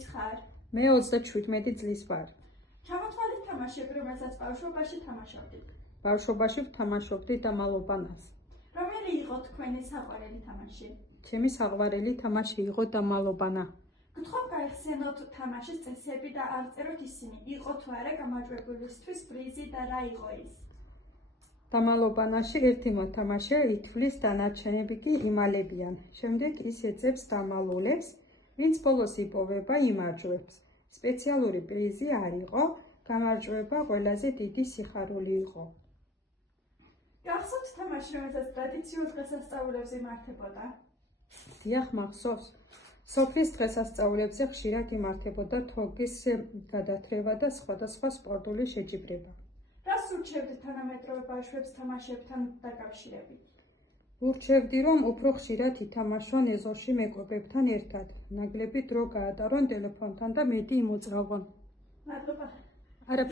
წლის ხარ? მე 37 წლის ვარ. ჩამოთვალეთ თამაშები, რომელსაც ბავშვობაში თამაშობდით. ბავშვობაში ვთამაშობდი დამალობანას. რომელი იყო თქვენი საყვარელი თამაში? ჩემი საყვარელი თამაში იყო დამალობანა. გთხოვთ გაიხსენოთ თამაშის წესები და აღწეროთ ისინი. იყო თუ არა გამარჯვებულისთვის პრიზი და რა იყო ის? დამალობანაში ერთი მოთამაშე ითვლის, დანარჩენები კი იმალებიან. შემდეგ ის ეძებს დამალულებს, ვინც ბოლოს იპოვება იმარჯვებს. სპეციალური პრიზი არ იყო, გამარჯვება ყველაზე დიდი სიხარული იყო. გახსოვთ თამაში, რომელსაც ტრადიციულ დღესასწაულებზე იმართებოდა? დიახ, მახსოვს. სოფლის დღესასწაულებზე ხშირად იმართებოდა თოგის გადათრევა და სხვადასხვა სპორტული შეჯიბრება. რას ურჩევთ თანამედროვე ბავშვებს თამაშებთან დაკავშირებით? ურჩევდი, რომ უფრო ხშირად ითამაშონ ეზოში მეგობრებთან ერთად, ნაკლები დრო გაატარონ ტელეფონთან და მეტი იმოძრავონ. მადლობა. არაფერი.